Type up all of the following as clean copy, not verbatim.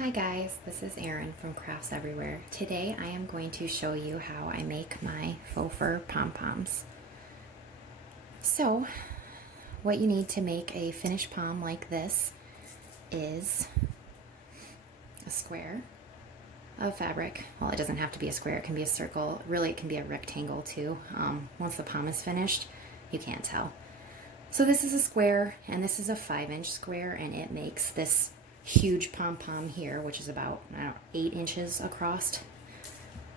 Hi guys, this is Erin from Crafts Everywhere. Today I am going to show you how I make my faux fur pom-poms. So, what you need to make a finished pom like this is a square of fabric. Well, it doesn't have to be a square, it can be a circle. Really, it can be a rectangle too. Once the pom is finished, you can't tell. So this is a square, and this is a 5-inch square, and it makes this huge pom-pom here, which is about 8 inches across.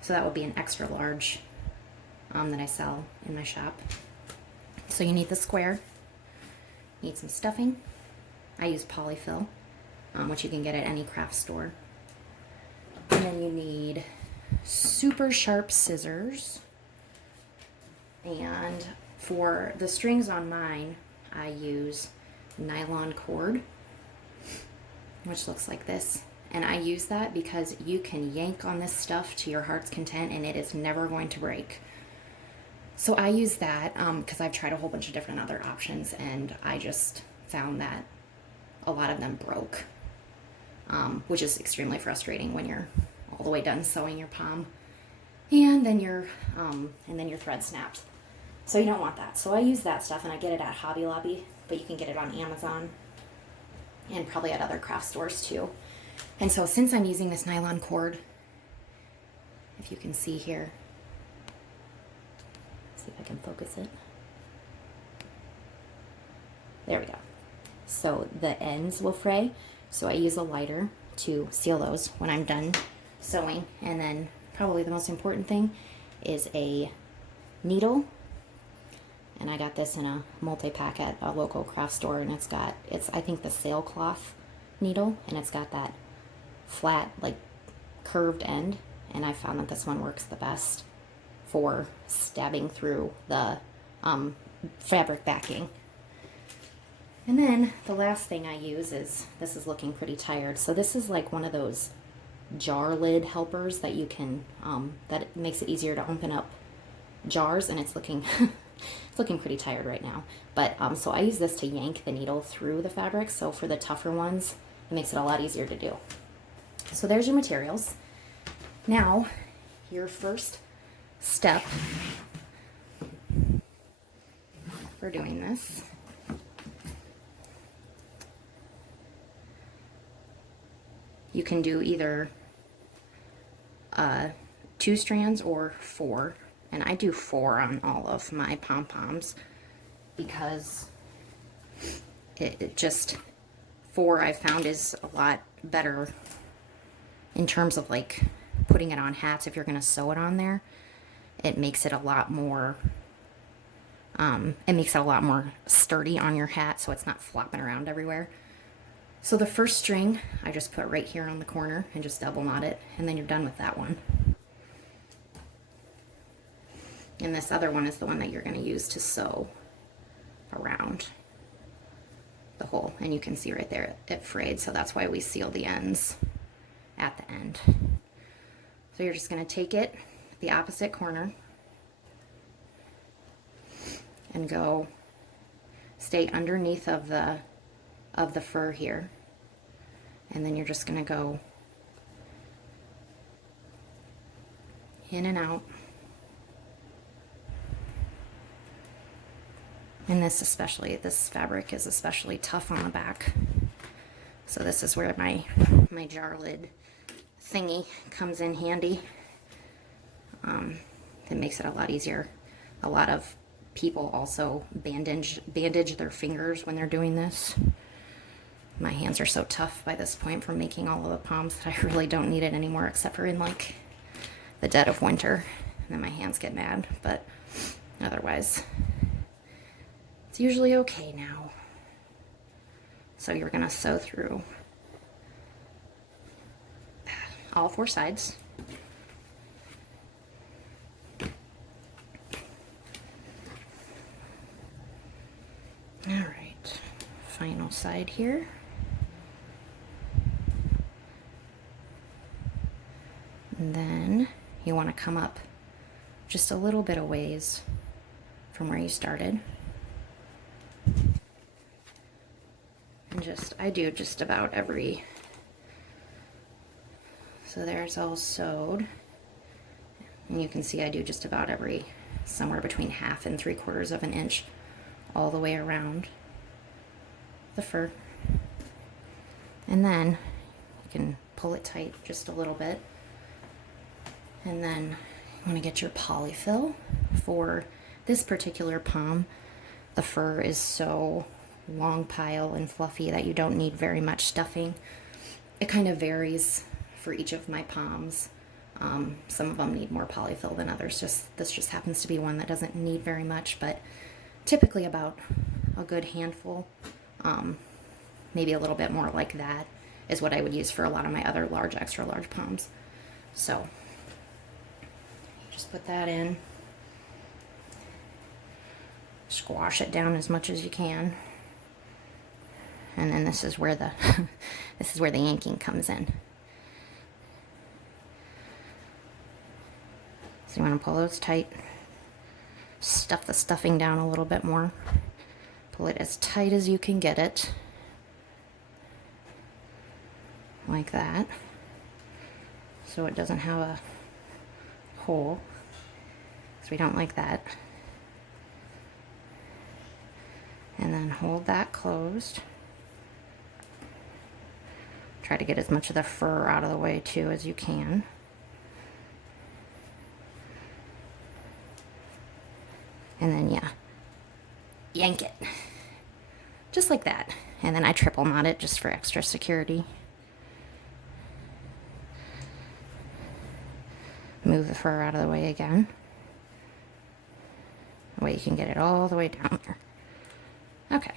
So that would be an extra large that I sell in my shop. So you need the square, need some stuffing. I use polyfill, which you can get at any craft store. And then you need super sharp scissors. And for the strings on mine, I use nylon cord, which looks like this. And I use that because you can yank on this stuff to your heart's content and it is never going to break. So I use that because I've tried a whole bunch of different other options, and I just found that a lot of them broke, which is extremely frustrating when you're all the way done sewing your pom and then your thread snapped. So you don't want that. So I use that stuff, and I get it at Hobby Lobby, but you can get it on Amazon and probably at other craft stores too. And so since I'm using this nylon cord, if you can see here, see if I can focus it. There we go. So the ends will fray, so I use a lighter to seal those when I'm done sewing. And then probably the most important thing is a needle. And I got this in a multi-pack at a local craft store, and it's I think the sailcloth needle, and it's got that flat, like curved end, and I found that this one works the best for stabbing through the fabric backing. And then the last thing I use is, this is looking pretty tired, so this is like one of those jar lid helpers that you can, that makes it easier to open up jars, and it's looking it's looking pretty tired right now. But so I use this to yank the needle through the fabric, so for the tougher ones it makes it a lot easier to do. So there's your materials. Now your first step for doing this you can do either 2 strands or 4. And I do 4 on all of my pom-poms because it just, 4 I've found is a lot better in terms of like putting it on hats. If you're going to sew it on there, it makes it a lot more sturdy on your hat, so it's not flopping around everywhere. So the first string I just put right here on the corner and just double knot it, and then you're done with that one. And this other one is the one that you're going to use to sew around the hole. And you can see right there it frayed, so that's why we seal the ends at the end. So you're just going to take it the opposite corner and go stay underneath of the fur here. And then you're just going to go in and out. And this fabric is especially tough on the back. So this is where my jar lid thingy comes in handy. It makes it a lot easier. A lot of people also bandage their fingers when they're doing this. My hands are so tough by this point from making all of the poms that I really don't need it anymore, except for in like the dead of winter. And then my hands get mad, but otherwise it's usually okay now. So you're going to sew through all 4 sides. All right, final side here. And then you want to come up just a little bit of ways from where you started. And I do just about every So there's all sewed. And you can see I do just about somewhere between 1/2 and 3/4 of an inch all the way around the fur. And then you can pull it tight just a little bit. And then you want to get your polyfill. For this particular pom, the fur is so long pile and fluffy that you don't need very much stuffing. It kind of varies for each of my poms. Some of them need more polyfill than others. This just happens to be one that doesn't need very much, but typically about a good handful, maybe a little bit more like that, is what I would use for a lot of my other large, extra large poms. So just put that in, squash it down as much as you can, and then this is where the this is where the yanking comes in. So you want to pull those tight, stuff the stuffing down a little bit more, pull it as tight as you can get it, like that, so it doesn't have a hole, so we don't like that. And then hold that closed. Try to get as much of the fur out of the way too as you can. And then, yeah, yank it. Just like that. And then I triple knot it just for extra security. Move the fur out of the way again. That way you can get it all the way down there. Okay,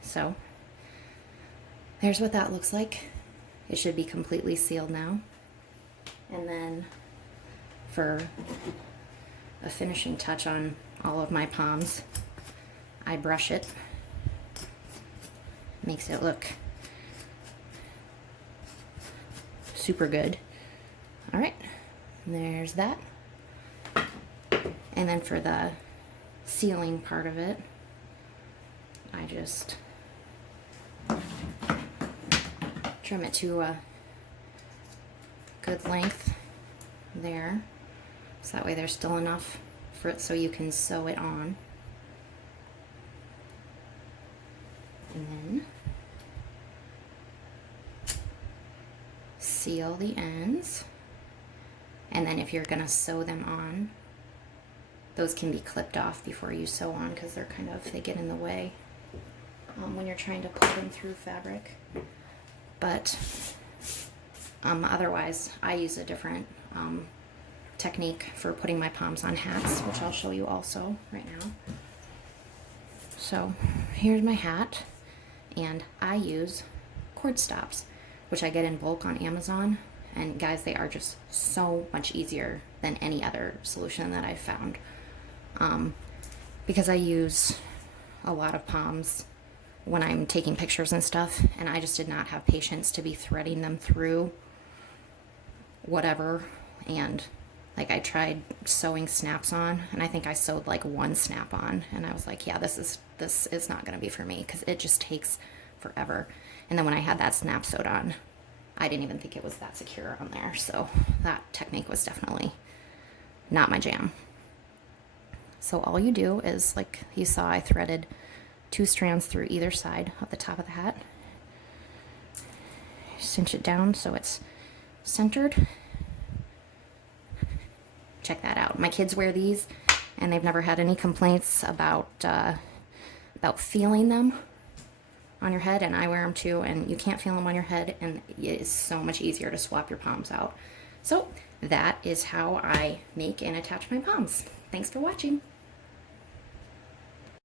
so there's what that looks like. It should be completely sealed now. And then for a finishing touch on all of my poms, I brush it. Makes it look super good. All right, there's that. And then for the sealing part of it, I just trim it to a good length there, so that way there's still enough for it so you can sew it on. And then seal the ends, and then if you're gonna sew them on, those can be clipped off before you sew on, because they're they get in the way when you're trying to pull them through fabric. But otherwise, I use a different technique for putting my poms on hats, which I'll show you also right now. So here's my hat, and I use cord stops, which I get in bulk on Amazon. And guys, they are just so much easier than any other solution that I've found. Because I use a lot of poms when I'm taking pictures and stuff, and I just did not have patience to be threading them through whatever. And like, I tried sewing snaps on, and I think I sewed like one snap on, and I was like, yeah, this is not going to be for me, because it just takes forever. And then when I had that snap sewed on, I didn't even think it was that secure on there, so that technique was definitely not my jam. So all you do is, like you saw, I threaded 2 strands through either side of the top of the hat. Cinch it down so it's centered. Check that out. My kids wear these, and they've never had any complaints about feeling them on your head, and I wear them too, and you can't feel them on your head, and it is so much easier to swap your poms out. So that is how I make and attach my poms. Thanks for watching.